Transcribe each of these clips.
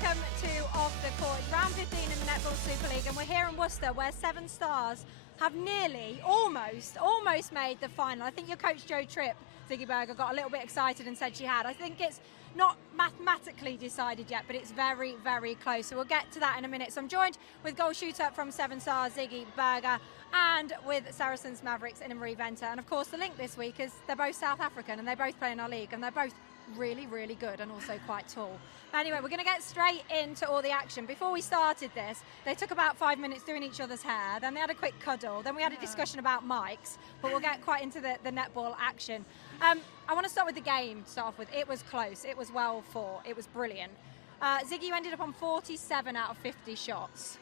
welcome to Off the Court. It's round 15 in the Netball Super League, and we're here in Worcester where Severn Stars have nearly, almost made the final. I think your coach Jo Tripp, Sigi got a little bit excited and said she had. I think it's not mathematically decided yet, but it's very, very close. So we'll get to that in a minute. So I'm joined with goal shooter from Severn Stars, Sigi and with Saracens Mavericks, Ine-Mari. And of course the link this week is they're both South African and they both play in our league, and they're both really, really good and also quite tall. Anyway, we're going to get straight into all the action. Before we started this, they took about 5 minutes doing each other's hair, then they had a quick cuddle, then we had a discussion about mics, but we'll get quite into the netball action. I want to start with the game, start off with. It was close, it was well fought, it was brilliant. Sigi, you ended up on 47 out of 50 shots.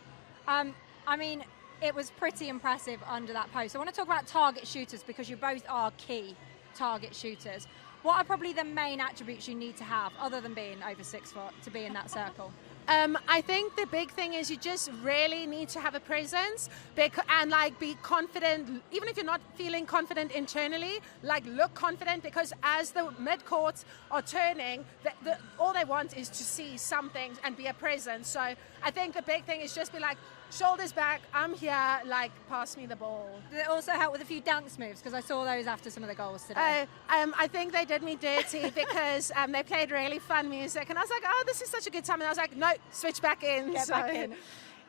It was pretty impressive under that post. I want to talk about target shooters because you both are key target shooters. What are probably the main attributes you need to have, other than being over 6 foot, to be in that circle? I think the big thing is you just really need to have a presence and be confident. Even if you're not feeling confident internally, look confident, because as the mid-courts are turning, all they want is to see something and be a presence. So I think the big thing is just be shoulders back, I'm here, pass me the ball. Did it also help with a few dance moves? Because I saw those after some of the goals today. I think they did me dirty because they played really fun music. And I was like, oh, this is such a good time. And I was like, no, switch back in. Get back in.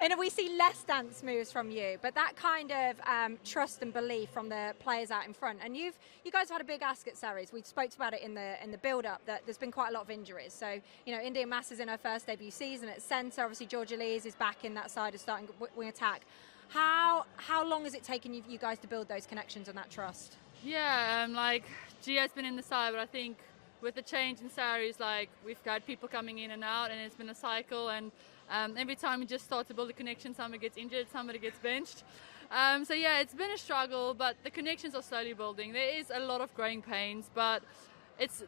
And we see less dance moves from you, but that kind of trust and belief from the players out in front. And you guys have had a big ask at Saracens. We spoke about it in the build-up that there's been quite a lot of injuries. So, India Mass is in her first debut season at centre. Obviously, Georgia Lees is back in that side of starting wing attack. How long has it taken you guys to build those connections and that trust? Yeah, Gia's been in the side, but I think with the change in Saracens, we've got people coming in and out, and it's been a cycle. And every time we just start to build a connection, somebody gets injured, somebody gets benched. So yeah, it's been a struggle, but the connections are slowly building. There is a lot of growing pains, but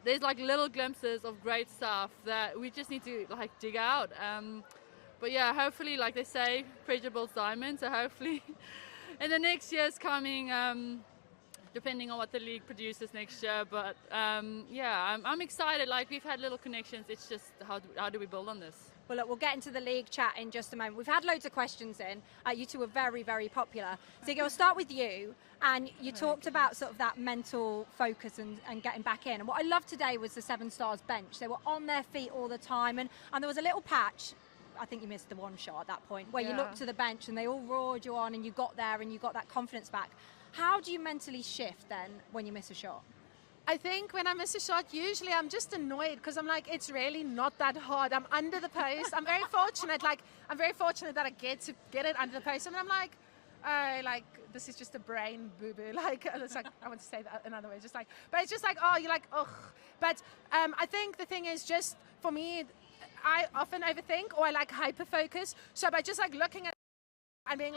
there's little glimpses of great stuff that we just need to dig out. But yeah, hopefully, like they say, pressure builds diamonds. So hopefully, in the next years coming, depending on what the league produces next year. But I'm excited. We've had little connections. It's just how do we build on this? Well, look, we'll get into the league chat in just a moment. We've had loads of questions in. You two are very, very popular. Sigi, I'll start with you. And you talked about sort of that mental focus and getting back in. And what I loved today was the Severn Stars bench. They were on their feet all the time. And there was a little patch. I think you missed the one shot at that point where you looked to the bench and they all roared you on and you got there and you got that confidence back. How do you mentally shift then when you miss a shot? I think when I miss a shot, usually I'm just annoyed because I'm it's really not that hard. I'm under the post. I'm very fortunate. I'm very fortunate that I get to get it under the post. And I'm this is just a brain boo-boo. It's I want to say that another way. But it's just oh, you're ugh. But I think the thing is just, for me, I often overthink or I hyper-focus. So by just looking at and being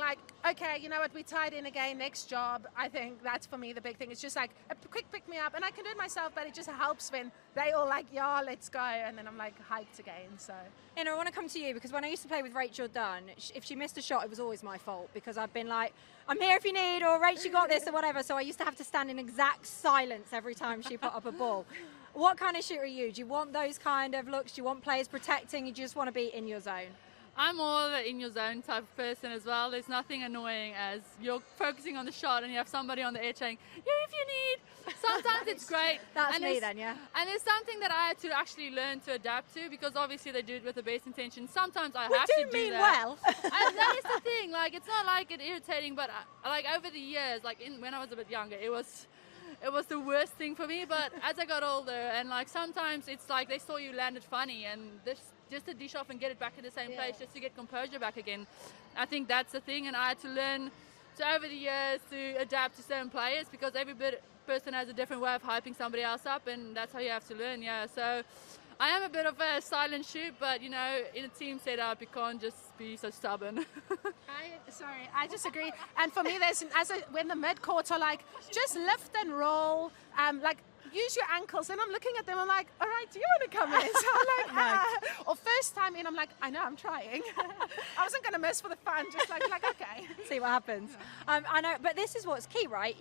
okay, you know what, we tied in again, next job. I think that's for me the big thing. It's just a quick pick me up, and I can do it myself, but it just helps when they all yeah, let's go, and then I'm hyped again. So, I want to come to you because when I used to play with Rachel Dunn, if she missed a shot, it was always my fault because I've been I'm here if you need, or Rach, you got this, or whatever. So I used to have to stand in exact silence every time she put up a ball. What kind of shooter are you? Do you want those kind of looks? Do you want players protecting? You just want to be in your zone? I'm more of an in-your-zone type of person as well. There's nothing annoying as you're focusing on the shot and you have somebody on the edge saying, yeah, if you need. Sometimes it's great. That's me then, yeah. And it's something that I had to actually learn to adapt to because obviously they do it with the best intention. Sometimes I have to do that. We do mean well. And that is the thing. It's not it irritating, but over the years, when I was a bit younger, it was the worst thing for me. But as I got older and sometimes it's they saw you landed funny and this just to dish off and get it back in the same place just to get composure back again. I think that's the thing, and I had to learn over the years to adapt to certain players because every person has a different way of hyping somebody else up, and that's how you have to learn. So I am a bit of a silent shoot, but in a team setup you can't just be so stubborn. I disagree. And for me, when the mid courts are just lift and roll, use your ankles, and I'm looking at them, I'm all right, do you want to come in? So I'm or first time in, I'm I know, I'm trying. I wasn't going to miss for the fun, just okay. See what happens. I know, but this is what's key, right?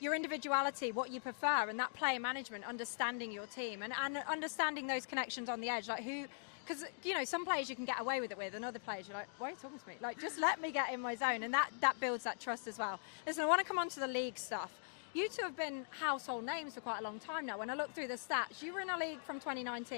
your individuality, what you prefer, and that player management, understanding your team and understanding those connections on the edge, like who. Because, you know, some players you can get away with it with, and other players you're like, why are you talking to me? Like, just let me get in my zone. And that builds that trust as well. Listen, I want to come on to the league stuff. You two have been household names for quite a long time now. When I look through the stats, you were in our league from 2019.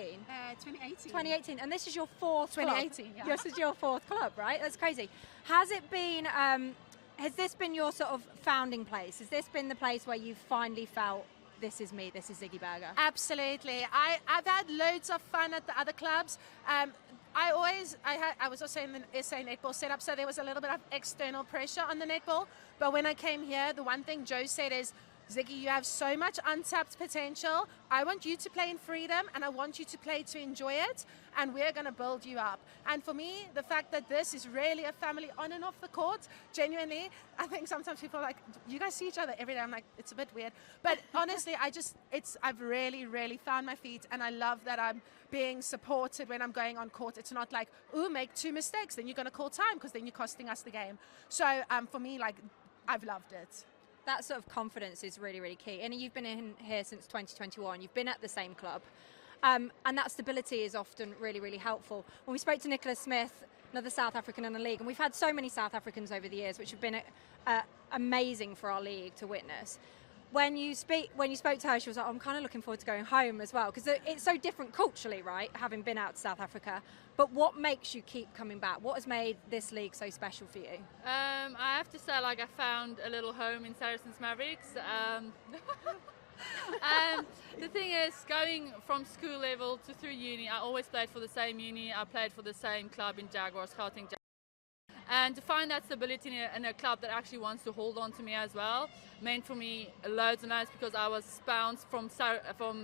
2018. 2018. And this is your fourth 2018, club. yeah. This is your fourth club, right? That's crazy. Has it been, has this been your sort of founding place? Has this been the place where you finally felt, this is me, this is Sigi Berger? Absolutely. I've had loads of fun at the other clubs. I was also in the SA netball setup, so there was a little bit of external pressure on the netball. But when I came here, the one thing Joe said is, Sigi, you have so much untapped potential. I want you to play in freedom, and I want you to play to enjoy it, and we're going to build you up. And for me, the fact that this is really a family on and off the court, genuinely, I think sometimes people are like, you guys see each other every day. I'm like, it's a bit weird. But honestly, I've really, really found my feet, and I love that I'm being supported when I'm going on court. It's not like, ooh, make 2 mistakes, then you're going to call time because then you're costing us the game. So for me, like, I've loved it. That sort of confidence is really, really key. And you've been in here since 2021. You've been at the same club. And that stability is often really, really helpful. When we spoke to Nicola Smith, another South African in the league, and we've had so many South Africans over the years, which have been amazing for our league to witness. When you spoke to her, she was like, I'm kind of looking forward to going home as well, because it's so different culturally, right, having been out to South Africa. But what makes you keep coming back? What has made this league so special for you? I have to say, like, I found a little home in Saracens Mavericks. The thing is, going from school level to through uni, I always played for the same uni. I played for the same club in Jaguars, Gauteng Jaguars. And to find that stability in a club that actually wants to hold on to me as well meant for me loads and loads, because I was bounced from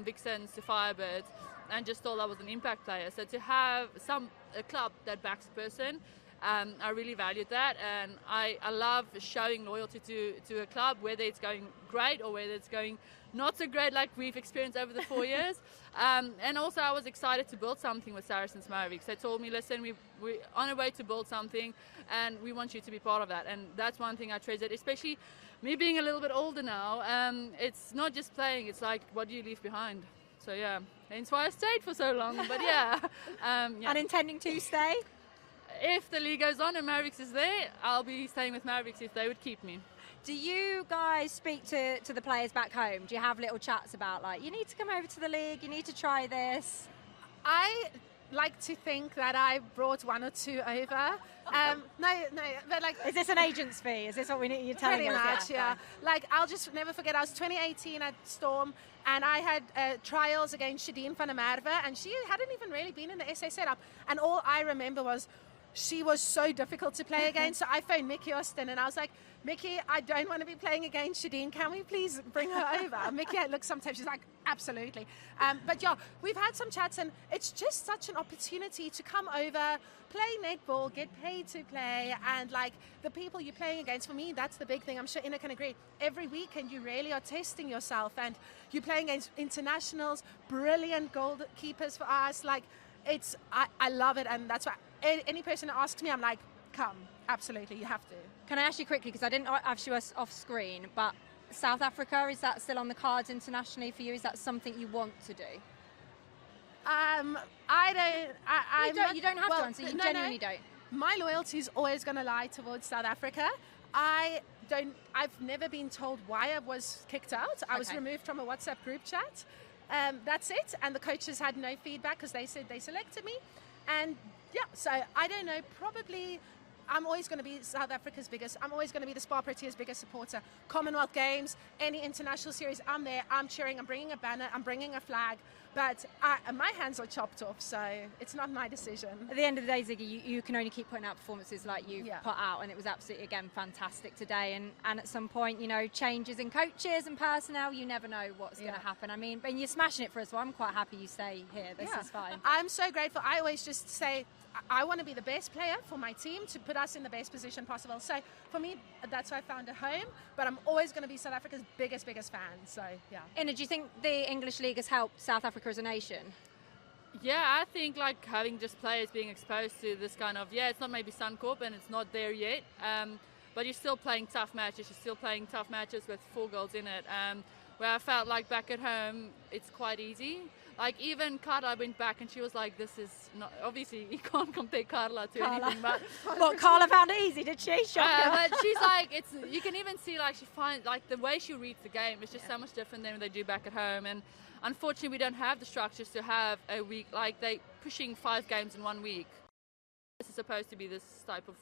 Vixens to Firebirds and just thought I was an impact player. So to have a club that backs a person, I really valued that, and I love showing loyalty to a club, whether it's going great or whether it's going not so great, like we've experienced over the 4 years. And also I was excited to build something with Saracens Mavericks. They told me, listen, we're on a way to build something, and we want you to be part of that. And that's one thing I treasured, especially me being a little bit older now. It's not just playing, it's like, what do you leave behind? So yeah, that's why I stayed for so long. But yeah. And intending to stay? If the league goes on and Mavericks is there, I'll be staying with Mavericks if they would keep me. Do you guys speak to the players back home? Do you have little chats about, like, you need to come over to the league, you need to try this? I like to think that I brought 1 or 2 over. No, but like... Is this an agent's fee? Is this what you're telling us? Pretty much, yeah. Like, I'll just never forget, I was 2018 at Storm, and I had trials against Shadeen van der Merwe, and she hadn't even really been in the SA setup. And all I remember was, she was so difficult to play against. So I phoned Mickey Austin, and I was like, Mickey, I don't want to be playing against Shadeen. Can we please bring her over? Mickey looks sometimes, she's like, absolutely. But yeah, we've had some chats, and it's just such an opportunity to come over, play netball, get paid to play, and like the people you're playing against, for me, that's the big thing. I'm sure Ina can agree. Every weekend you really are testing yourself, and you're playing against internationals, brilliant goalkeepers for us. Like, I love it, and that's why any person that asks me, I'm like, come, absolutely, you have to. Can I ask you quickly, because I didn't ask you off screen, but South Africa, is that still on the cards internationally for you? Is that something you want to do? You don't have to answer. You genuinely don't. My loyalty is always going to lie towards South Africa. I've never been told why I was kicked out. I was removed from a WhatsApp group chat. That's it. And the coaches had no feedback because they said they selected me. And yeah, so I don't know, probably I'm always going to be South Africa's biggest, I'm always going to be the Spa Protea's biggest supporter. Commonwealth Games, any international series, I'm there, I'm cheering, I'm bringing a banner, I'm bringing a flag. But my hands are chopped off, so it's not my decision. At the end of the day, Sigi, you can only keep putting out performances like you put out, and it was absolutely, again, fantastic today. And at some point, you know, changes in coaches and personnel, you never know what's going to happen. I mean, and you're smashing it for us, so I'm quite happy you stay here. This is fine. I'm so grateful. I always just say, I want to be the best player for my team to put us in the best position possible. So for me, that's why I found a home, but I'm always going to be South Africa's biggest fan. So, yeah. Ina, do you think the English League has helped South Africa as a nation? Yeah, I think like having just players being exposed to this kind of, it's not maybe Suncorp and it's not there yet, but you're still playing tough matches. You're still playing tough matches with 4 goals in it. Where I felt like back at home, it's quite easy. Like even Carla went back and she was like, "This is not." Obviously, you can't compare Carla to anything, but what, Carla found it easy, did she? but she's like, it's. You can even see like she finds like the way she reads the game is just so much different than they do back at home. And unfortunately, we don't have the structures to have a week like they pushing 5 games in 1 week. This is supposed to be this type of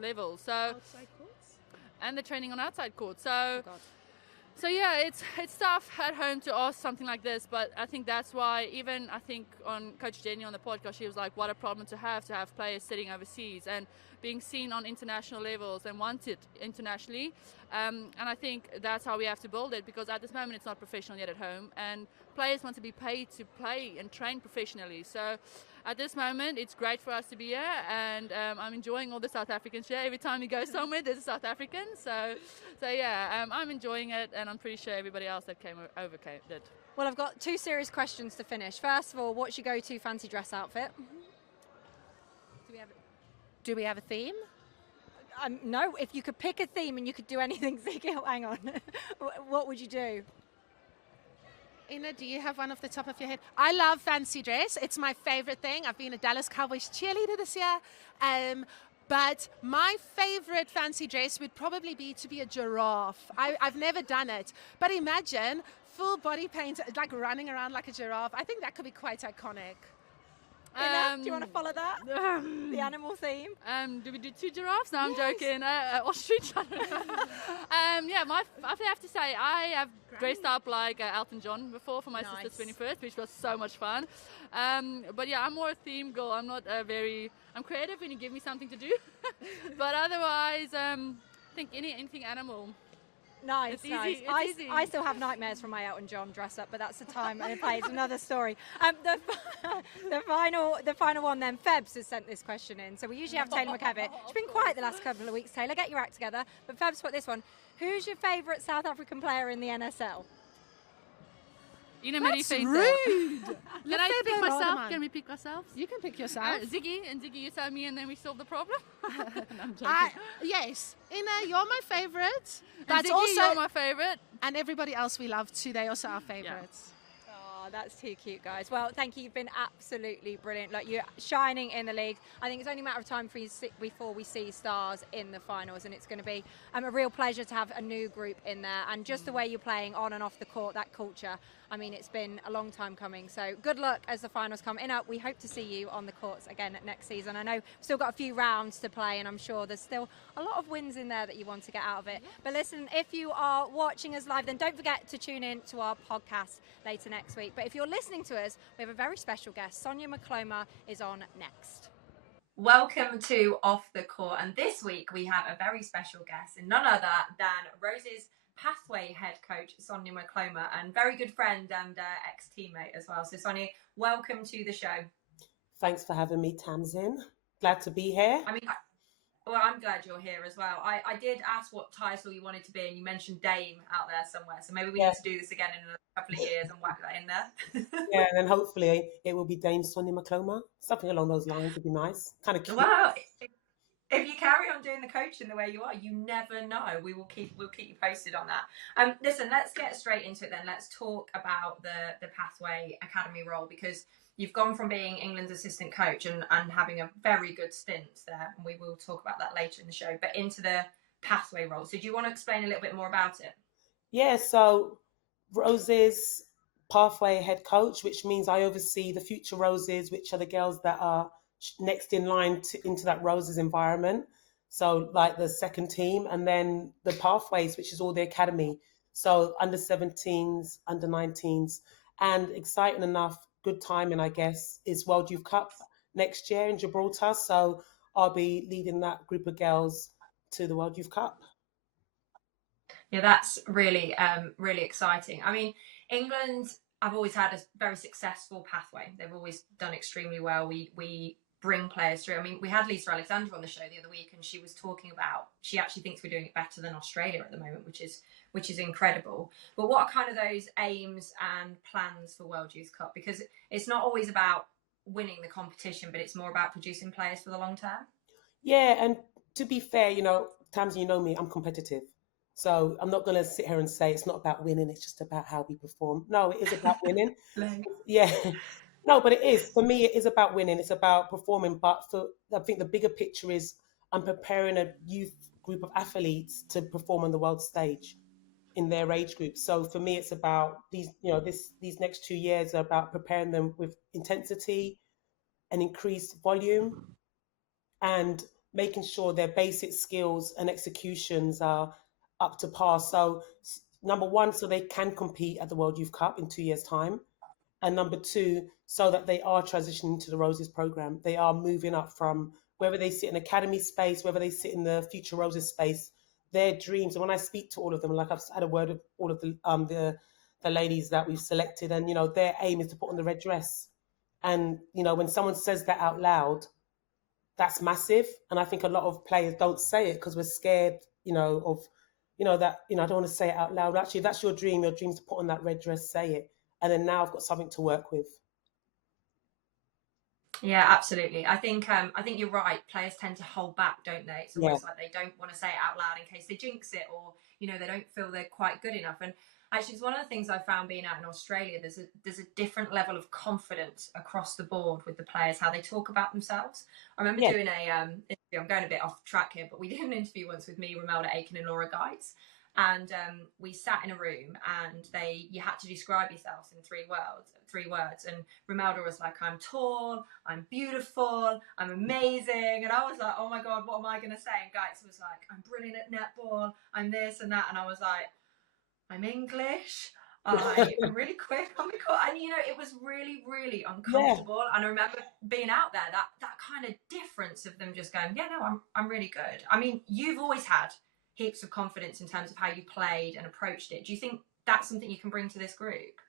level. So Outside courts? and they're training on outside court. So yeah, it's tough at home to ask something like this, but I think that's why even I think on Coach Jenny on the podcast, she was like, what a problem to have players sitting overseas and being seen on international levels and wanted internationally. And I think that's how we have to build it, because at this moment it's not professional yet at home, and players want to be paid to play and train professionally. So at this moment, it's great for us to be here, and I'm enjoying all the South Africans here. Every time you go somewhere, there's a South African. So yeah, I'm enjoying it, and I'm pretty sure everybody else that came over did. Well, I've got 2 serious questions to finish. First of all, what's your go-to fancy dress outfit? Do we have a theme? No, if you could pick a theme and you could do anything, Sigi, hang on. What would you do? Ina, do you have one off the top of your head? I love fancy dress. It's my favorite thing. I've been a Dallas Cowboys cheerleader this year. But my favorite fancy dress would probably be to be a giraffe. I've never done it. But imagine full body paint, like running around like a giraffe. I think that could be quite iconic. Ina, do you want to follow that? The animal theme? Do we do 2 giraffes? No, I'm joking. Ostrich. I don't know. I have to say, I have dressed up like Elton John before for my sister's 21st, which was so much fun. But yeah, I'm more a theme girl. I'm not I'm creative when you give me something to do. But otherwise, I think anything animal. Nice, it's nice. Easy. It's easy. I still have nightmares from my Elton John dress up, but that's the time and place. Another story. The final one then. Febs has sent this question in. So we usually have Taylor McKevitt. She's been quiet the last couple of weeks. Taylor, get your act together. But Febs put this one. Who's your favourite South African player in the NSL? Ine-Mari That's rude. Can I pick myself? Can we pick ourselves? You can pick yourself. Ziggy, you tell me, and then we solve the problem. No, I'm joking. Yes, Ina, you're my favourite. But Ziggy, you're my favourite. And everybody else we love too. They also are favourites. Oh, that's too cute, guys. Well, thank you. You've been absolutely brilliant. Like, you're shining in the league. I think it's only a matter of time before we see stars in the finals, and it's going to be a real pleasure to have a new group in there. And just the way you're playing on and off the court, that culture, I mean, it's been a long time coming. So good luck as the finals come in. We hope to see you on the courts again next season. I know we've still got a few rounds to play, and I'm sure there's still a lot of wins in there that you want to get out of it. But listen, if you are watching us live, then don't forget to tune in to our podcast later next week. But if you're listening to us, we have a very special guest. Sonia Mkoloma is on next. Welcome to Off the Court, and this week we have a very special guest, and none other than Rose's Pathway head coach, Sonia Mkoloma, and very good friend and ex-teammate as well. So Sonia, welcome to the show. Thanks for having me, Tamsin. Glad to be here. I mean, I'm glad you're here as well. I did ask what title you wanted to be, and you mentioned Dame out there somewhere. So maybe we need to do this again in a couple of years and whack that in there. Yeah, and then hopefully it will be Dame Sonia Mkoloma. Something along those lines would be nice. Kind of cute. Well, if you carry on doing the coaching the way you are, you never know. We'll keep you posted on that. Listen, let's get straight into it then. Let's talk about the Pathway Academy role, because you've gone from being England's assistant coach and having a very good stint there, and we will talk about that later in the show, but into the Pathway role. So do you want to explain a little bit more about it? Yeah, so Rose's Pathway head coach, which means I oversee the future Roses, which are the girls that are next in line into that Roses environment. So like the second team, and then the Pathways, which is all the academy. So under 17s, under 19s, and exciting enough, good timing, I guess, is World Youth Cup next year in Gibraltar. So I'll be leading that group of girls to the World Youth Cup. Yeah, that's really, really exciting. I mean, England have always had a very successful pathway. They've always done extremely well. We bring players through. I mean, we had Lisa Alexander on the show the other week, and she was talking about, she actually thinks we're doing it better than Australia at the moment, which is incredible. But what are kind of those aims and plans for World Youth Cup? Because it's not always about winning the competition, but it's more about producing players for the long term. Yeah, and to be fair, Tamsin, you know me, I'm competitive. So I'm not going to sit here and say it's not about winning, it's just about how we perform. No, it is about winning. Yeah. No, but it is. For me, it is about winning. It's about performing. But I think the bigger picture is I'm preparing a youth group of athletes to perform on the world stage in their age group. So for me, it's about these next 2 years are about preparing them with intensity and increased volume and making sure their basic skills and executions are up to par. So number one, so they can compete at the World Youth Cup in 2 years' time. And number two, so that they are transitioning to the Roses program. They are moving up from whether they sit in academy space, whether they sit in the Future Roses space, their dreams. And when I speak to all of them, like I've had a word with all of the ladies that we've selected, and their aim is to put on the red dress. And when someone says that out loud, that's massive. And I think a lot of players don't say it because we're scared, of that, I don't want to say it out loud. Actually, if that's your dream's to put on that red dress, say it. And then now I've got something to work with. Yeah, absolutely. I think you're right. Players tend to hold back, don't they? It's almost like they don't want to say it out loud in case they jinx it, or they don't feel they're quite good enough. And actually, it's one of the things I found being out in Australia. There's a different level of confidence across the board with the players, how they talk about themselves. I remember doing a interview. I'm going a bit off track here, but we did an interview once with me, Romelda Aiken, and Laura Geitz. And we sat in a room, and you had to describe yourselves in three words. And Romelda was like, "I'm tall, I'm beautiful, I'm amazing." And I was like, "Oh my God, what am I going to say?" And Geitz was like, "I'm brilliant at netball, I'm this and that." And I was like, "I'm English, I'm really quick on the court." And it was really, really uncomfortable. And I remember being out there, that kind of difference of them just going, "Yeah, no, I'm really good." I mean, you've always had heaps of confidence in terms of how you played and approached it. Do you think that's something you can bring to this group?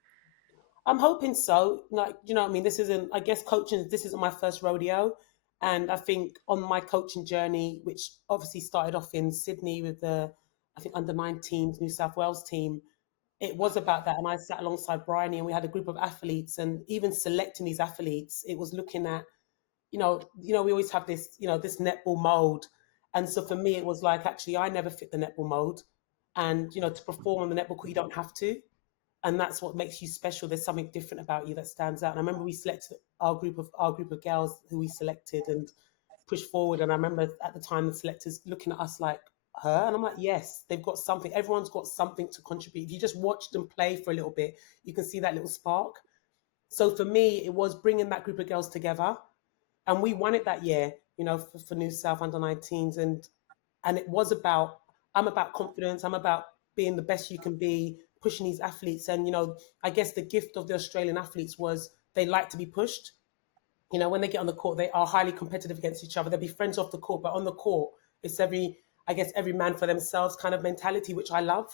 I'm hoping so. Like, you know what I mean? This isn't my first rodeo. And I think on my coaching journey, which obviously started off in Sydney with the, I think, under-19s New South Wales team, it was about that. And I sat alongside Bryony, and we had a group of athletes, and even selecting these athletes, it was looking at, we always have this, this netball mold. And so for me, it was like, actually, I never fit the netball mold. And, to perform on the netball court, you don't have to. And that's what makes you special. There's something different about you that stands out. And I remember we selected our group of girls who we selected and pushed forward. And I remember at the time the selectors looking at us like, her? And I'm like, yes, they've got something. Everyone's got something to contribute. If you just watch them play for a little bit, you can see that little spark. So for me, it was bringing that group of girls together. And we won it that year, for New South under-19s. And it was I'm about confidence. I'm about being the best you can be, pushing these athletes. And, I guess the gift of the Australian athletes was they like to be pushed. When they get on the court, they are highly competitive against each other. They'll be friends off the court, but on the court, it's every man for themselves kind of mentality, which I love,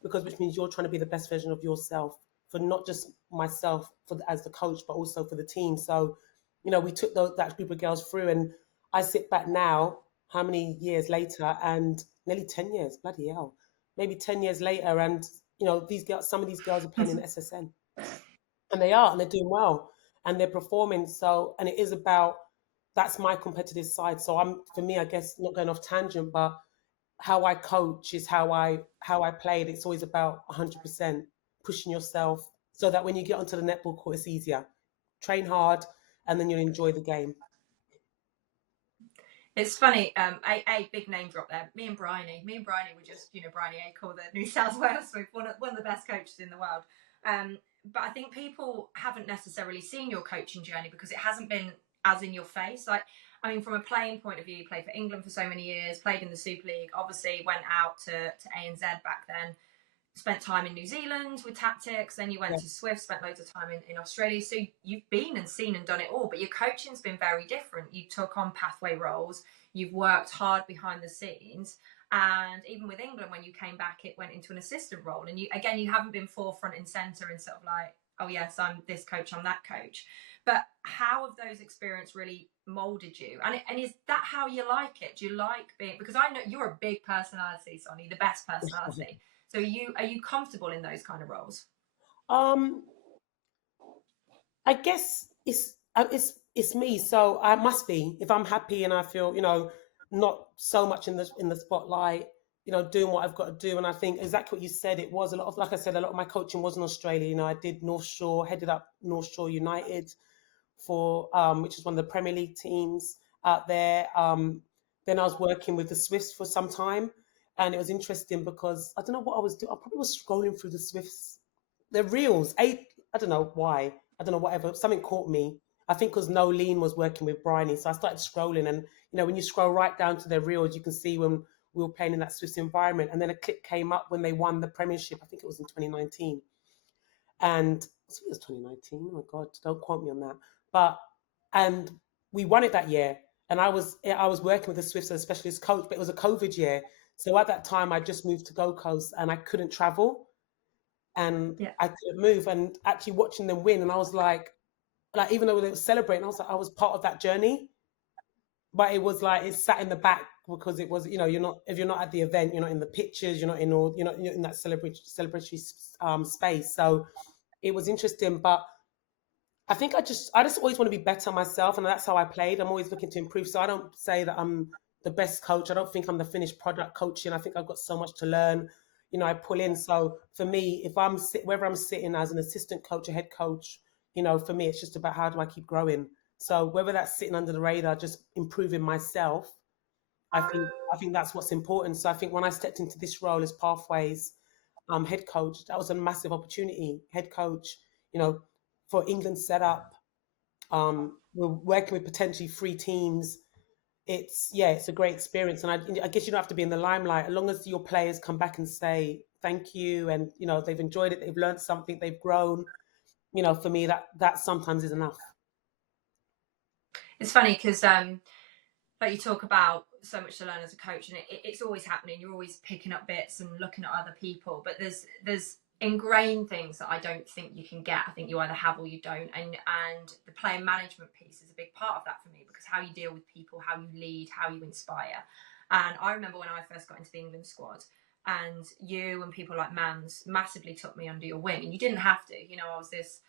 which means you're trying to be the best version of yourself for not just myself as the coach, but also for the team. So, we took that group of girls through, and I sit back now, how many years later, and nearly 10 years, bloody hell, maybe 10 years later. And, some of these girls are playing in the SSN, and they're doing well, and they're performing. So, and it is about, that's my competitive side. So for me, I guess, not going off tangent, but how I coach is how I played. It's always about 100% pushing yourself so that when you get onto the netball court, it's easier. Train hard, and then you'll enjoy the game. It's funny, a big name drop there. Me and Bryony were just, Bryony Akel, the New South Wales, one of the best coaches in the world. But I think people haven't necessarily seen your coaching journey because it hasn't been as in your face. Like, I mean, from a playing point of view, you played for England for so many years, played in the Super League, obviously went out to ANZ back then, spent time in New Zealand with tactics, then you went to Swift, spent loads of time in Australia. So you've been and seen and done it all, but your coaching's been very different. You took on pathway roles, you've worked hard behind the scenes, and even with England, when you came back, it went into an assistant role. And you haven't been forefront and centre and sort of like, oh yes, I'm this coach, I'm that coach. But how have those experiences really moulded you? And is that how you like it? Do you like being, because I know you're a big personality, Sonia, the best personality. So are you comfortable in those kind of roles? I guess it's me. So I must be, if I'm happy and I feel, not so much in the spotlight, doing what I've got to do. And I think exactly what you said, it was a lot of, like I said, a lot of my coaching was in Australia. I did North Shore, headed up North Shore United for which is one of the Premier League teams out there. Then I was working with the Swifts for some time, and it was interesting because I don't know what I was doing. I probably was scrolling through the Swifts, their reels. I don't know why. I don't know, whatever. Something caught me. I think because Nolene was working with Bryony, so I started scrolling, and when you scroll right down to their reels, you can see when we were playing in that Swiss environment. And then a clip came up when they won the Premiership. I think it was in 2019, and I think it was 2019. Oh my God, don't quote me on that. And we won it that year. And I was working with the Swifts as a specialist coach, but it was a COVID year. So at that time, I just moved to Gold Coast, and I couldn't travel, and I couldn't move. And actually watching them win, and I was like even though they were celebrating, I was like, I was part of that journey. But it was like it sat in the back because it was, you're not, if you're not at the event, you're not in the pictures, you're not in all, you're in that celebratory space. So it was interesting, but I think I just always want to be better myself, and that's how I played. I'm always looking to improve. So I don't say that I'm the best coach. I don't think I'm the finished product coaching. I think I've got so much to learn. I pull in. So for me, if whether I'm sitting as an assistant coach or head coach, for me, it's just about how do I keep growing. So whether that's sitting under the radar, just improving myself, I think that's what's important. So I think when I stepped into this role as Pathways head coach, that was a massive opportunity. Head coach, for England setup, we're working with potentially 3 teams. It's a great experience, and I guess you don't have to be in the limelight as long as your players come back and say thank you, and they've enjoyed it, they've learned something, they've grown. For me, that sometimes is enough. It's funny because like you talk about so much to learn as a coach, and it's always happening. You're always picking up bits and looking at other people, but there's ingrained things that I don't think you can get. I think you either have or you don't, and the player management piece is a big part of that for me, because how you deal with people, how you lead, how you inspire. And I remember when I first got into the England squad, and you and people like Mans massively took me under your wing, and you didn't have to. I was this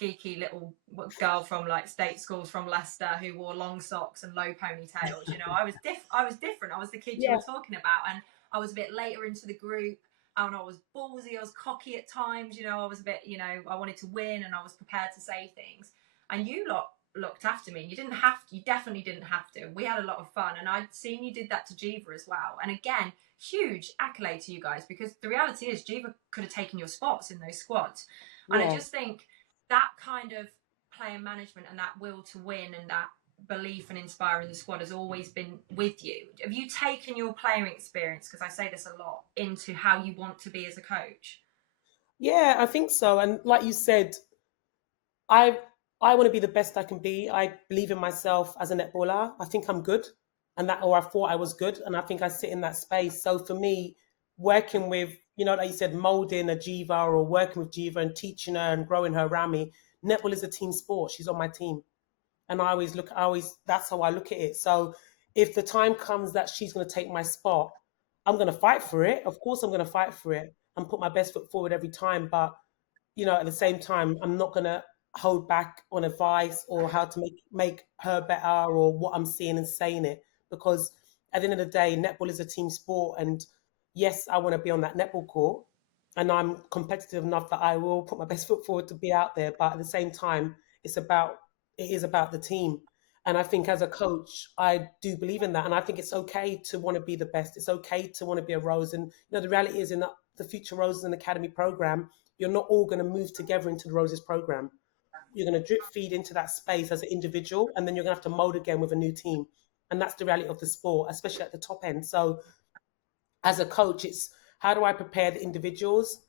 geeky little girl from like state schools from Leicester who wore long socks and low ponytails. I was different. I was the kid you were talking about, and I was a bit later into the group, and I was ballsy, I was cocky at times. I was a bit, I wanted to win, and I was prepared to say things. And you lot looked after me. You didn't have to. You definitely didn't have to. We had a lot of fun, and I'd seen you did that to Jiva as well. And again, huge accolade to you guys, because the reality is Jiva could have taken your spots in those squads. And I just think that kind of player management and that will to win and that belief and inspiring the squad has always been with you. Have you taken your playing experience, because I say this a lot, into how you want to be as a coach? Yeah, I think so. And like you said, I want to be the best I can be. I believe in myself as a netballer. I think I'm good, or I thought I was good, and I think I sit in that space. So for me, working with, like you said, molding a Jiva, or working with Jiva and teaching her and growing her around me, netball is a team sport. She's on my team, and that's how I look at it. So if the time comes that she's going to take my spot, I'm going to fight for it. Of course, I'm going to fight for it and put my best foot forward every time. But at the same time, I'm not going to hold back on advice or how to make her better, or what I'm seeing and saying it, because at the end of the day, netball is a team sport. And yes, I want to be on that netball court, and I'm competitive enough that I will put my best foot forward to be out there. But at the same time, it is about the team. And I think as a coach, I do believe in that. And I think it's okay to want to be the best. It's okay to want to be a Rose. And the reality is, in the Future Roses and Academy program, you're not all going to move together into the Roses program. You're going to drip feed into that space as an individual, and then you're going to have to mold again with a new team. And that's the reality of the sport, especially at the top end. So as a coach, it's how do I prepare the individuals?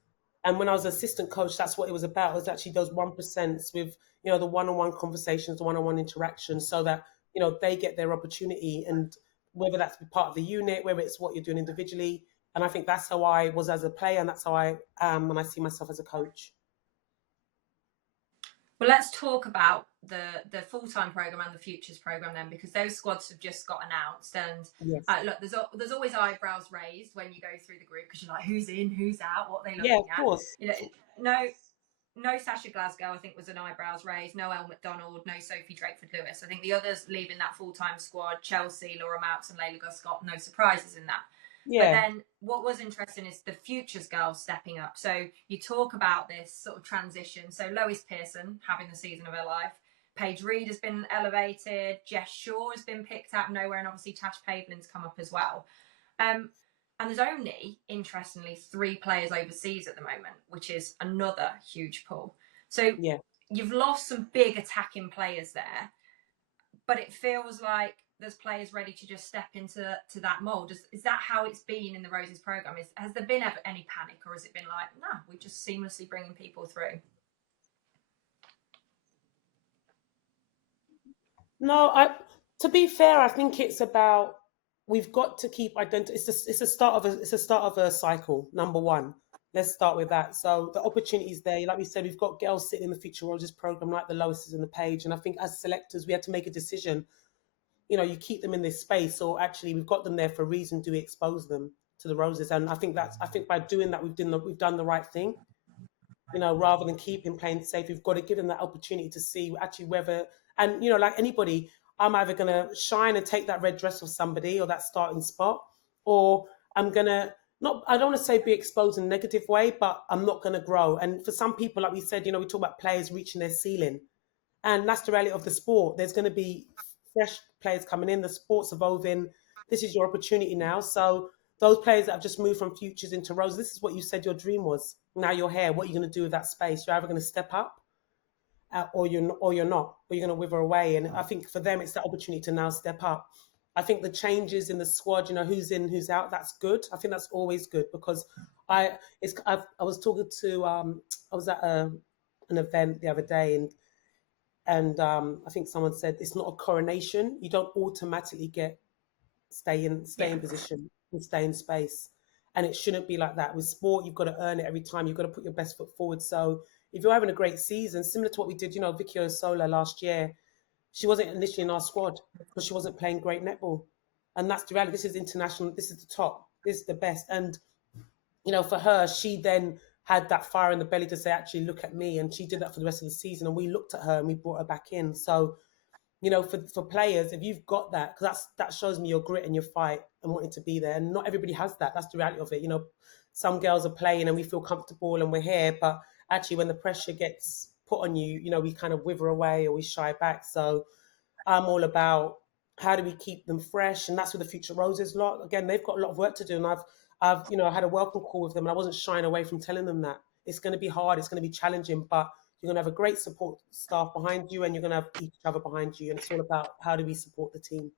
And when I was assistant coach, that's what it was about. It was actually those 1% with, the one-on-one conversations, the one-on-one interactions, so that, they get their opportunity, and whether that's part of the unit, whether it's what you're doing individually. And I think that's how I was as a player, and that's how I am when I see myself as a coach. Well, let's talk about the full-time program and the futures program then, because those squads have just got announced. And look, there's always eyebrows raised when you go through the group, because you're like, who's in, who's out, what are they looking at? Yeah, of course. no Sasha Glasgow, I think, was an eyebrows raised. No Elle McDonald, no Sophie Drakeford-Lewis. I think the others leaving that full-time squad, Chelsea, Laura Mouts and Layla Guscott, no surprises in that. Yeah. But then what was interesting is the futures girls stepping up. So you talk about this sort of transition. So Lois Pearson having the season of her life. Paige Reed has been elevated. Jess Shaw has been picked out of nowhere. And obviously Tash Pavelin's come up as well. And there's only, interestingly, 3 players overseas at the moment, which is another huge pull. So you've lost some big attacking players there, but it feels like there's players ready to just step into that mould. Is that how it's been in the Roses programme? Has there been ever any panic, or has it been like, no, we're just seamlessly bringing people through? No, to be fair, I think it's about, we've got to keep it's a start of a cycle. Number one, let's start with that. So the opportunities there, like we said, we've got girls sitting in the Future Roses program like the Loises and the Paige, and I think as selectors we had to make a decision. You keep them in this space, or actually we've got them there for a reason. Do we expose them to the Roses? And I think by doing that we've done the right thing. Rather than keeping playing safe, we've got to give them that opportunity to see actually whether. And like anybody, I'm either going to shine and take that red dress of somebody or that starting spot, or I'm going to I don't want to say be exposed in a negative way, but I'm not going to grow. And for some people, like we said, we talk about players reaching their ceiling, and that's the reality of the sport. There's going to be fresh players coming in, the sport's evolving. This is your opportunity now. So those players that have just moved from futures into Roses, this is what you said your dream was. Now you're here. What are you going to do with that space? You're either going to step up, or you're not, or you're going to wither away. And I think for them, it's the opportunity to now step up. I think the changes in the squad, who's in, who's out, that's good. I think that's always good, because I was talking to I was at an event the other day, and I think someone said it's not a coronation. You don't automatically stay in position and stay in space. And it shouldn't be like that. With sport, you've got to earn it every time. You've got to put your best foot forward. So if you're having a great season, similar to what we did, Vicky Osola last year, she wasn't initially in our squad because she wasn't playing great netball. And that's the reality. This is international. This is the top. This is the best. And, for her, she then had that fire in the belly to say, actually, look at me. And she did that for the rest of the season. And we looked at her and we brought her back in. So, for players, if you've got that, because that shows me your grit and your fight and wanting to be there. And not everybody has that. That's the reality of it. Some girls are playing and we feel comfortable and we're here. But actually, when the pressure gets put on you, we kind of wither away or we shy back. So I'm all about how do we keep them fresh? And that's where the Future Roses lot. Again, they've got a lot of work to do. And I've had a welcome call with them, and I wasn't shying away from telling them that it's going to be hard, it's going to be challenging, but you're going to have a great support staff behind you, and you're going to have each other behind you. And it's all about how do we support the team.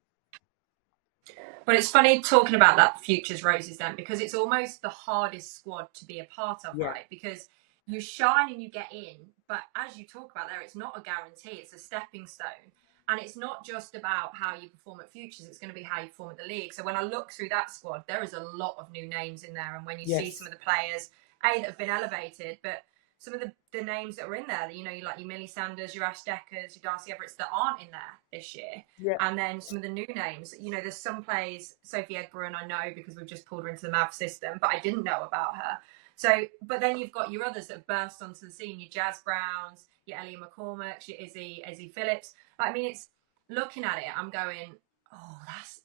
But it's funny talking about that Futures Roses then, because it's almost the hardest squad to be a part of, right? Because you shine and you get in, but as you talk about there, it's not a guarantee, it's a stepping stone. And it's not just about how you perform at Futures, it's going to be how you perform at the league. So when I look through that squad, there is a lot of new names in there. And when you see some of the players, that have been elevated, but some of the names that were in there, like your Millie Sanders, your Ash Deckers, your Darcy Everetts that aren't in there this year. Yeah. And then some of the new names, there's some players, Sophie Egberun, I know because we've just pulled her into the Mav system, but I didn't know about her. So, but then you've got your others that have burst onto the scene, your Jazz Browns, your Ellie McCormack, your Izzy Phillips. It's looking at it, I'm going, oh,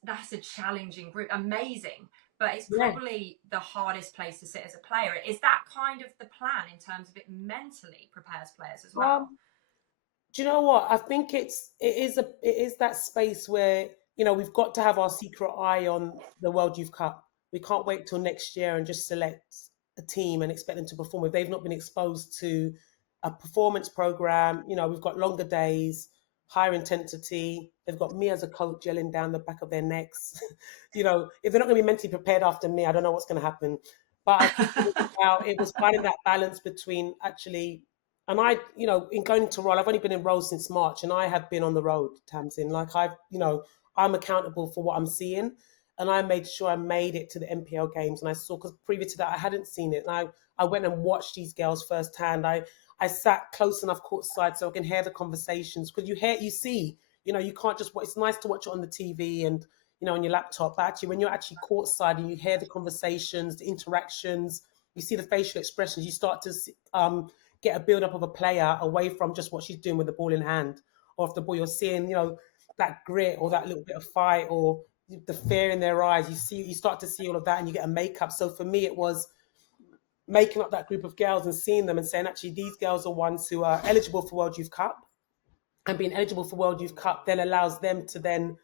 that's a challenging group, amazing. But it's probably the hardest place to sit as a player. Is that kind of the plan in terms of it mentally prepares players as well? Do you know what? I think it is that space where, we've got to have our secret eye on the World Youth Cup. We can't wait till next year and just select a team and expect them to perform. If they've not been exposed to a performance program, we've got longer days, higher intensity. They've got me as a coach yelling down the back of their necks. If they're not going to be mentally prepared after me, I don't know what's going to happen. But I think it was finding that balance between actually, and I, in going to role, I've only been in role since March, and I have been on the road, Tamsin. I'm accountable for what I'm seeing, and I made sure I made it to the NPL games, and I saw, because previous to that I hadn't seen it, and I went and watched these girls firsthand. I sat close enough courtside so I can hear the conversations, because you see, you can't just watch. It's nice to watch it on the TV and, on your laptop, but actually when you're actually courtside and you hear the conversations, the interactions, you see the facial expressions, you start to get a build up of a player away from just what she's doing with the ball in hand, or if the ball you're seeing, that grit or that little bit of fight or the fear in their eyes. You start to see all of that, and you get a makeup. So for me, it was making up that group of girls and seeing them and saying, actually, these girls are ones who are eligible for World Youth Cup, and being eligible for World Youth Cup then allows them to then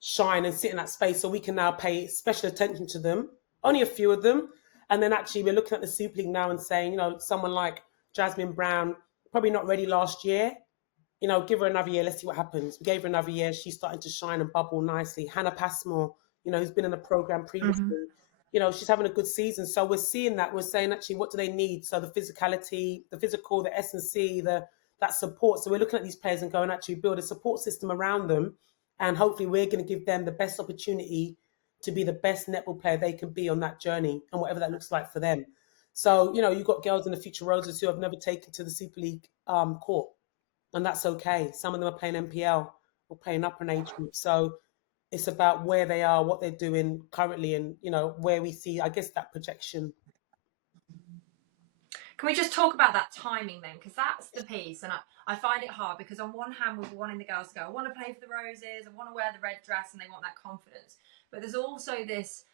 shine and sit in that space. So we can now pay special attention to them, only a few of them. And then actually we're looking at the Super League now and saying, someone like Jasmine Brown, probably not ready last year, give her another year. Let's see what happens. We gave her another year. She's starting to shine and bubble nicely. Hannah Passmore, who's been in the program previously, she's having a good season. So we're seeing that. We're saying, actually, what do they need? So the physicality, the physical, the S&C, that support. So we're looking at these players and going, actually build a support system around them. And hopefully we're going to give them the best opportunity to be the best netball player they can be on that journey, and whatever that looks like for them. So, you've got girls in the future Roses who have never taken to the Super League court, and that's okay. Some of them are playing NPL or playing up an age group. So it's about where they are, what they're doing currently, and, where we see, I guess, that projection. Can we just talk about that timing then? Because that's the piece. And I find it hard because on one hand, we're wanting the girls to go, I want to play for the Roses, I want to wear the red dress, and they want that confidence. But there's also this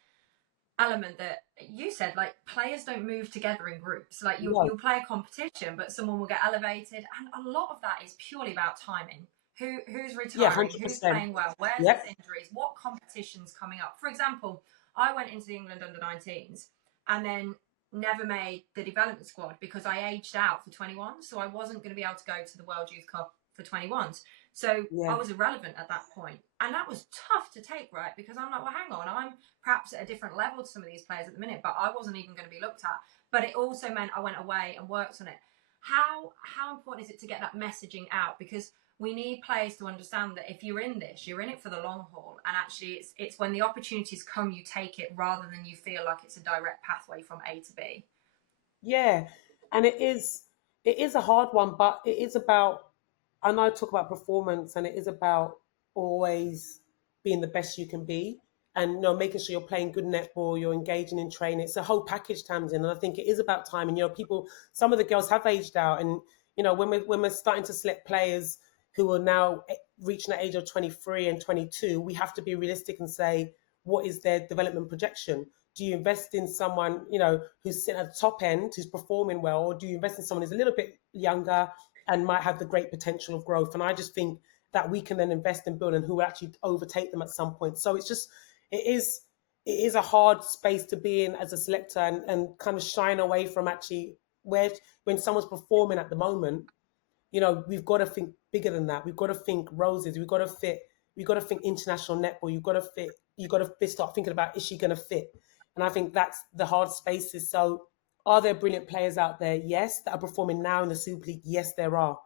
element that you said, like, players don't move together in groups. Like, you'll play a competition, but someone will get elevated. And a lot of that is purely about timing. Who's retiring? Who's playing well? Where's his injuries? What competition's coming up? For example, I went into the England under-19s and then never made the development squad because I aged out for 21, so I wasn't going to be able to go to the World Youth Cup for 21s. So I was irrelevant at that point, and that was tough to take, right? Because I'm like, well, hang on, I'm perhaps at a different level to some of these players at the minute, but I wasn't even going to be looked at. But it also meant I went away and worked on it. How important is it to get that messaging out? Because we need players to understand that if you're in this, you're in it for the long haul. And actually, it's when the opportunities come, you take it rather than you feel like it's a direct pathway from A to B. Yeah, and it is a hard one, but it is about, I know I talk about performance, and it is about always being the best you can be, and making sure you're playing good netball, you're engaging in training. It's a whole package, Tamsin, and I think it is about time. And some of the girls have aged out, and when we're starting to select players who are now reaching the age of 23 and 22, we have to be realistic and say, what is their development projection? Do you invest in someone, who's sitting at the top end, who's performing well, or do you invest in someone who's a little bit younger and might have the great potential of growth? And I just think that we can then invest in building who will actually overtake them at some point. So it is a hard space to be in as a selector, and kind of shine away from actually when someone's performing at the moment. We've got to think bigger than that. We've got to think Roses. We've got to think international netball. You've got to start thinking about, is she going to fit? And I think that's the hard spaces. So are there brilliant players out there? Yes. That are performing now in the Super League? Yes, there are.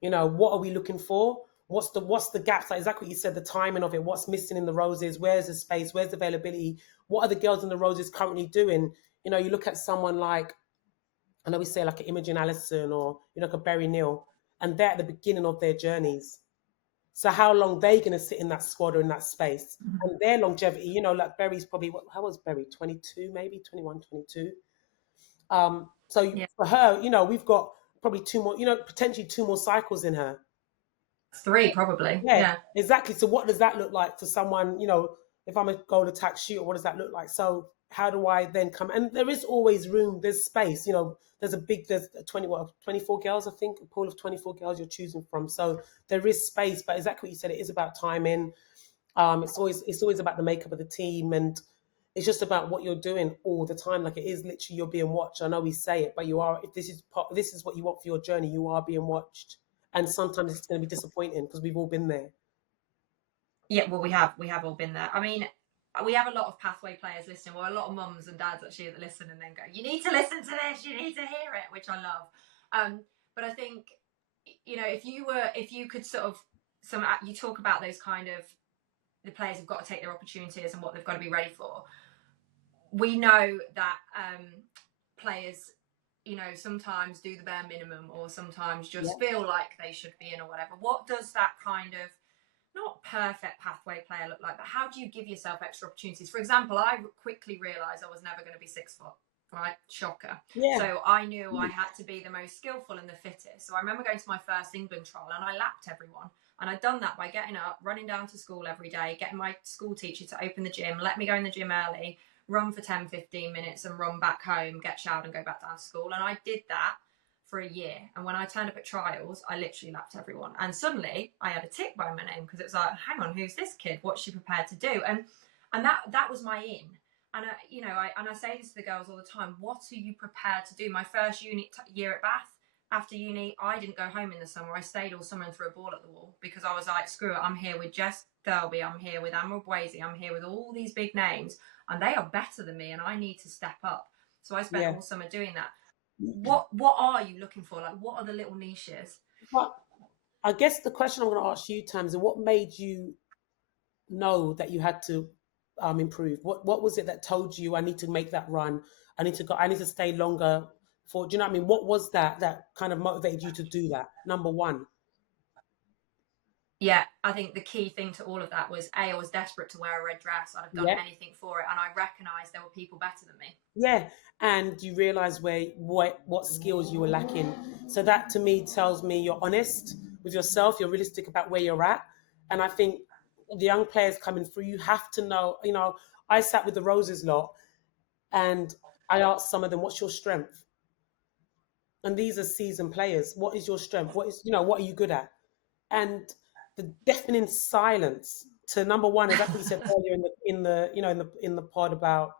What are we looking for? What's the gaps? Like exactly what you said, the timing of it. What's missing in the Roses? Where's the space? Where's the availability? What are the girls in the Roses currently doing? You look at someone like, I know we say like an Imogen Allison or like a Berry Neal, and they're at the beginning of their journeys. So how long they going to sit in that squad or in that space? And their longevity, like Berry's probably, how was Berry? 22, maybe 21, 22. For her, we've got probably two more, potentially two more cycles in her. 3 probably. Yeah, exactly. So what does that look like for someone, if I'm a goal attack shooter, what does that look like? So how do I then come? And there is always room, there's space, there's 24 girls, I think, a pool of 24 girls you're choosing from. So there is space, but exactly what you said, it is about timing. It's always about the makeup of the team, and it's just about what you're doing all the time. Like, it is literally, you're being watched. I know we say it, but you are. If this is what you want for your journey, you are being watched. And sometimes it's going to be disappointing because we've all been there. Yeah, well, we have all been there. I mean, we have a lot of pathway players listening, or a lot of mums and dads actually that listen and then go, you need to listen to this, you need to hear it, which I love. But I think, if you could sort of, you talk about those kind of, the players have got to take their opportunities and what they've got to be ready for. We know that players, sometimes do the bare minimum, or sometimes just feel like they should be in or whatever. What does that kind of, not perfect pathway player look like, but how do you give yourself extra opportunities? For example, I quickly realised I was never going to be 6 foot. right? Shocker. Yeah. So I knew I had to be the most skillful and the fittest. So I remember going to my first England trial and I lapped everyone. And I'd done that by getting up, running down to school every day, getting my school teacher to open the gym, let me go in the gym early, run for 10, 15 minutes and run back home, get showered and go back down to school. And I did that for a year. And when I turned up at trials, I literally lapped everyone. And suddenly I had a tick by my name because it was like, hang on, who's this kid? What's she prepared to do? And that was my in. And I say this to the girls all the time. What are you prepared to do? My first year at Bath, after uni, I didn't go home in the summer. I stayed all summer and threw a ball at the wall because I was like, screw it. I'm here with Jess Thirlby. I'm here with Amra Bwazy. I'm here with all these big names, and they are better than me, and I need to step up. So I spent all summer doing that. What are you looking for? Like, what are the little niches? But I guess the question I'm going to ask you, Tamsin, what made you know that you had to improve? What was it that told you I need to make that run? I need to stay longer for, do you know what I mean? What was that kind of motivated you to do that? Number one. Yeah, I think the key thing to all of that was I was desperate to wear a red dress. I'd have done anything for it, and I recognised there were people better than me. Yeah, and you realise what skills you were lacking. So that to me tells me you're honest with yourself. You're realistic about where you're at, and I think the young players coming through, you have to know. You know, I sat with the Roses lot, and I asked some of them, "What's your strength?" And these are seasoned players. What is your strength? What are you good at? And the deafening silence to number one, exactly what you said earlier in the pod about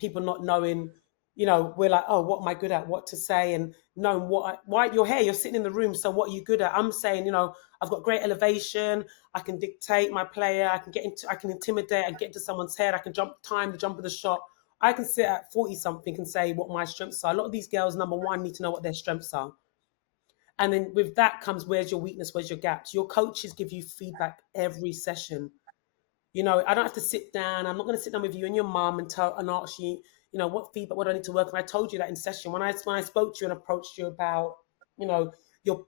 people not knowing, we're like, oh, what am I good at? What to say? And knowing why you're here, you're sitting in the room. So what are you good at? I'm saying, I've got great elevation. I can dictate my player. I can intimidate and get into someone's head. I can jump of the shot. I can sit at 40 something and say what my strengths are. A lot of these girls, number one, need to know what their strengths are. And then with that comes, where's your weakness? Where's your gaps? Your coaches give you feedback every session. I don't have to sit down. I'm not going to sit down with you and your mum and ask you, what feedback, what do I need to work on? I told you that in session. When I spoke to you and approached you about, your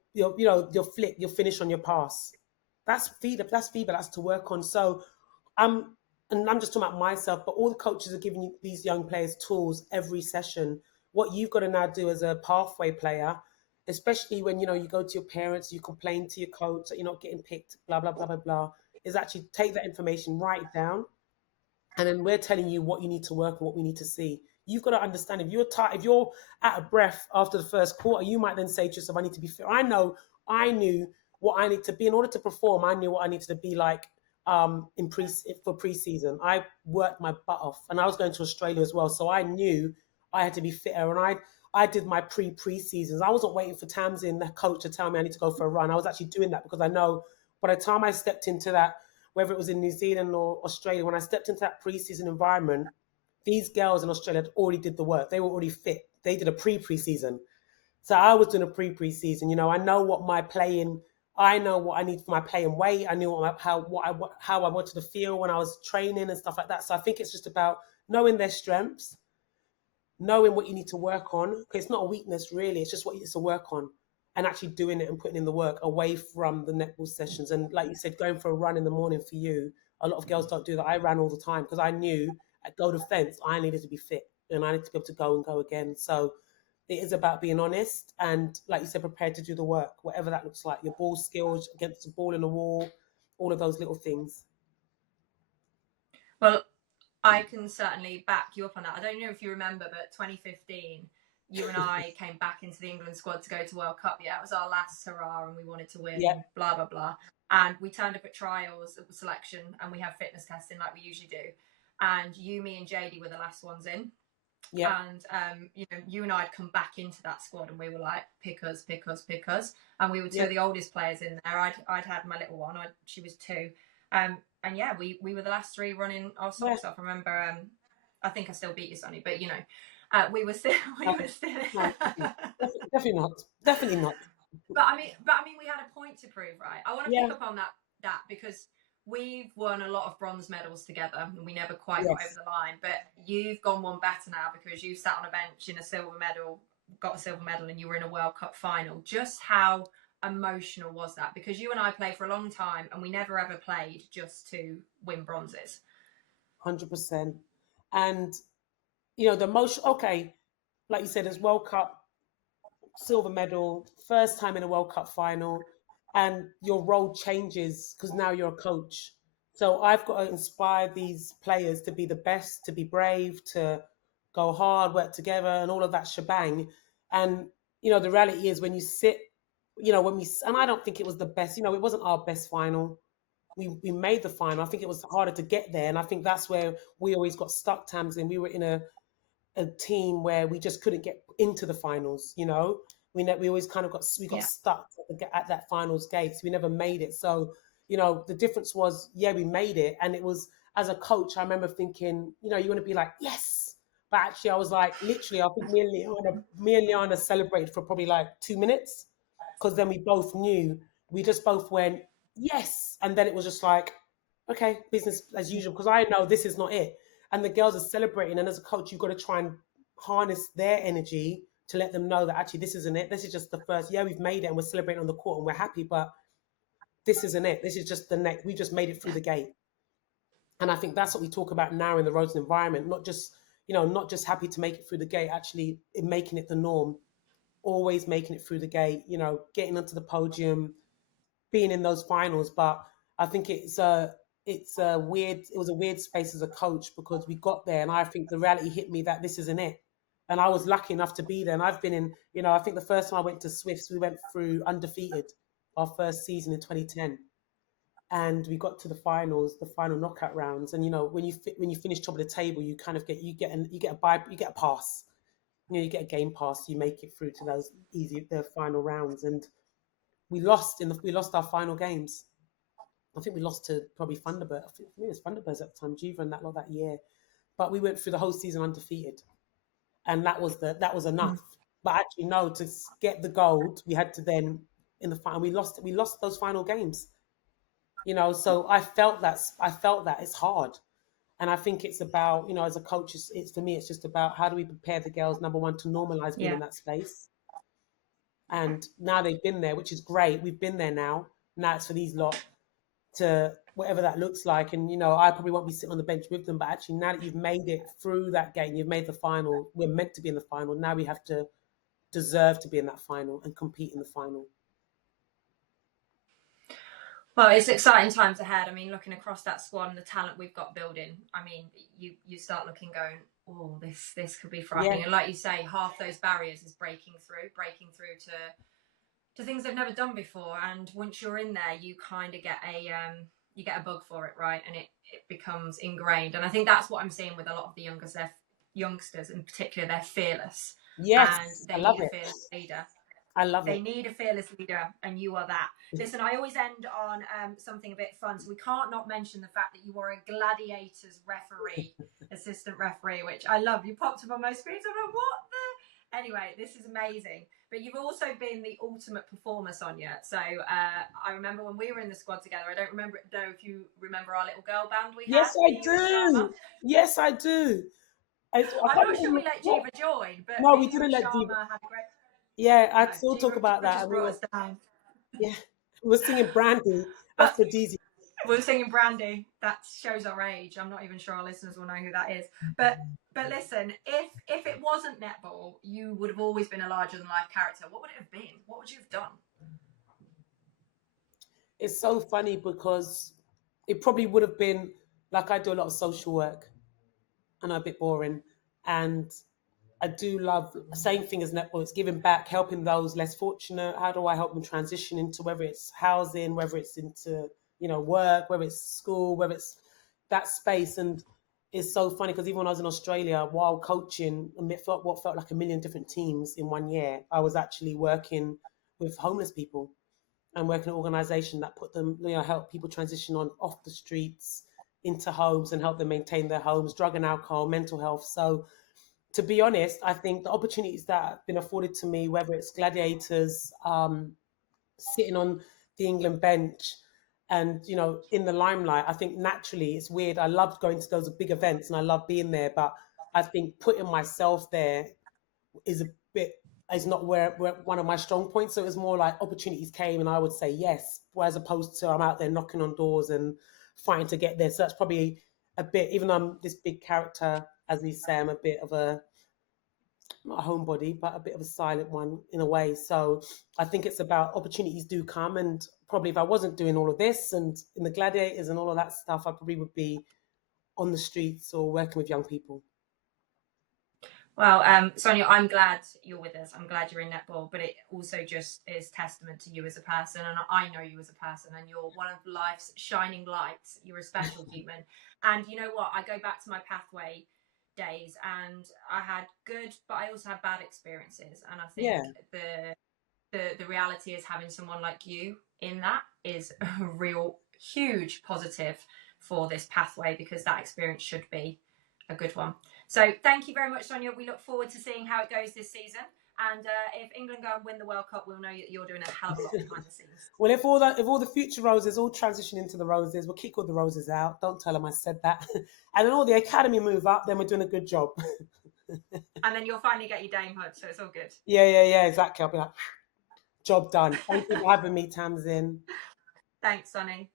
flick, your finish on your pass. That's feedback. That's to work on. So I'm just talking about myself, but all the coaches are giving you these young players tools every session. What you've got to now do as a pathway player, especially when, you go to your parents, you complain to your coach that you're not getting picked, blah, blah, blah, blah, blah, is actually take that information, write it down. And then we're telling you what you need to work on, what we need to see. You've got to understand, if you're tired, if you're out of breath after the first quarter, you might then say to yourself, I need to be fit. I knew what I need to be in order to perform. I knew what I needed to be like for pre-season. I worked my butt off, and I was going to Australia as well. So I knew I had to be fitter, and I did my pre-seasons. I wasn't waiting for Tamsin, the coach, to tell me I need to go for a run. I was actually doing that because I know by the time I stepped into that, whether it was in New Zealand or Australia, when I stepped into that pre-season environment, these girls in Australia had already did the work. They were already fit. They did a pre-season. So I was doing a pre-season. I know what my playing, I know what I need for my playing weight. I knew how I wanted to feel when I was training and stuff like that. So I think it's just about knowing their strengths, knowing what you need to work on. Because it's not a weakness, really. It's just what you need to work on, and actually doing it and putting in the work away from the netball sessions. And like you said, going for a run in the morning for you, a lot of girls don't do that. I ran all the time because I knew at Gold Defence, I needed to be fit and I need to be able to go and go again. So it is about being honest and, like you said, prepared to do the work, whatever that looks like. Your ball skills against the ball in the wall, all of those little things. Well, I can certainly back you up on that. I don't know if you remember, but 2015, you and I came back into the England squad to go to World Cup. Yeah, it was our last hurrah and we wanted to win, blah, blah, blah. And we turned up at trials, selection, and we have fitness testing like we usually do. And you, me and JD were the last ones in. Yeah. And, you and I had come back into that squad and we were like, pick us. And we were two of the oldest players in there. I'd had my little one. She was 2. And yeah, we were the last 3 running our socks off. I remember, I think I still beat you, Sonny, but we were still. Definitely not. But I mean, we had a point to prove, right? I want to pick up on that because we've won a lot of bronze medals together, and we never quite got over the line. But you've gone one better now because you sat on a bench in got a silver medal, and you were in a World Cup final. Just how emotional was that? Because you and I played for a long time, and we never ever played just to win bronzes. 100%. And the most, okay, like you said, it's World Cup silver medal, first time in a World Cup final, and your role changes because now you're a coach. So I've got to inspire these players to be the best, to be brave, to go hard, work together, and all of that shebang. And the reality is when you sit, and I don't think it was the best. It wasn't our best final. We made the final. I think it was harder to get there, and I think that's where we always got stuck. Tamsin, we were in a team where we just couldn't get into the finals. We always kind of got stuck at that finals gate. So we never made it. So the difference was, we made it, and it was, as a coach, I remember thinking, you want to be like, yes, but actually I was like, literally, I think me and Liana celebrated for probably like 2 minutes, because then we both knew, we just both went yes, and then it was just like, okay, business as usual, because I know this is not it. And the girls are celebrating, and as a coach, you've got to try and harness their energy to let them know that actually this isn't it. This is just the first. We've made it, and we're celebrating on the court, and we're happy, but this isn't it. This is just the next. We just made it through the gate. And I think that's what we talk about now in the Rhodes environment. Not just happy to make it through the gate. Actually, in making it the norm, always making it through the gate. Getting onto the podium, being in those finals. But I think it was a weird space as a coach, because we got there, and I think the reality hit me that this isn't it. And I was lucky enough to be there. And I've been in, I think the first time I went to Swifts, we went through undefeated our first season in 2010. And we got to the finals, the final knockout rounds. And, when you finish top of the table, you kind of get a pass. You get a game pass, you make it through to the final rounds. And we lost our final games. I think we lost to probably Thunderbird. I think it was Thunderbirds at the time, Juva and that year. But we went through the whole season undefeated, and that was enough. But actually, no, to get the gold, we had to then in the final. We lost those final games. So I felt that it's hard, and I think it's about as a coach, it's for me, it's just about how do we prepare the girls, number one, to normalize being in that space. And now they've been there, which is great. We've been there now. Now it's for these lot to whatever that looks like. And, I probably won't be sitting on the bench with them, but actually now that you've made it through that game, you've made the final, we're meant to be in the final. Now we have to deserve to be in that final and compete in the final. Well, it's exciting times ahead. I mean, looking across that squad and the talent we've got building, I mean, you start looking going, oh, this could be frightening. And like you say, half those barriers is breaking through to things they've never done before. And once you're in there, you kind of get a bug for it, right? And it becomes ingrained. And I think that's what I'm seeing with a lot of the youngsters in particular. They're fearless. Yes, and I love need it. a fearless leader. I love They it. need a fearless leader, and you are that. Listen, I always end on something a bit fun, so we can't not mention the fact that you are a Gladiators referee, assistant referee, which I love. You popped up on my screen, so I'm like, what the? Anyway, this is amazing. But you've also been the ultimate performer, Sonia. So I remember when we were in the squad together, I don't know if you remember our little girl band we had. Yes, I do. Yes, I do. I'm not sure we let Jiva join, but no, we didn't let Jiva. Had a great... Yeah, I'd still talk about that. We were singing Brandy after Deezy. We were singing Brandy. That shows our age. I'm not even sure our listeners will know who that is. But listen, if it wasn't netball, you would have always been a larger than life character. What would it have been? What would you have done? It's so funny because it probably would have been like, I do a lot of social work. I know, a bit boring, and I do love the same thing as netball. It's giving back, helping those less fortunate. How do I help them transition into, whether it's housing, whether it's into, work, whether it's school, whether it's that space. And it's so funny because even when I was in Australia, while coaching what felt like a million different teams in 1 year, I was actually working with homeless people and working in an organisation that put them, help people transition off the streets into homes and help them maintain their homes, drug and alcohol, mental health. So to be honest, I think the opportunities that have been afforded to me, whether it's Gladiators, sitting on the England bench and, in the limelight, I think naturally it's weird. I loved going to those big events and I love being there, but I think putting myself there is not where one of my strong points. So it was more like opportunities came and I would say yes, as opposed to I'm out there knocking on doors and fighting to get there. So that's probably a bit, even though I'm this big character, as we say, I'm a bit of a not a homebody, but a bit of a silent one in a way. So I think it's about opportunities do come, and probably if I wasn't doing all of this and in the gladiators and all of that stuff, I probably would be on the streets or working with young people. Well, Sonia, I'm glad you're with us. I'm glad you're in netball, but it also just is testament to you as a person. And I know you as a person, and you're one of life's shining lights. You're a special human. And you know what? I go back to my pathway days, and I had good, but I also had bad experiences. And I think the reality is having someone like you in that is a real huge positive for this pathway, because that experience should be a good one. So thank you very much, Sonia. We look forward to seeing how it goes this season. And if England go and win the World Cup, we'll know that you're doing a hell of a lot behind the scenes. Well, if all the future Roses all transition into the Roses, we'll kick all the Roses out. Don't tell them I said that. And then all the academy move up, then we're doing a good job. And then you'll finally get your damehood, so it's all good. Yeah, exactly. I'll be like, job done. Thank you for having me, Tamsin. Thanks, Sonny.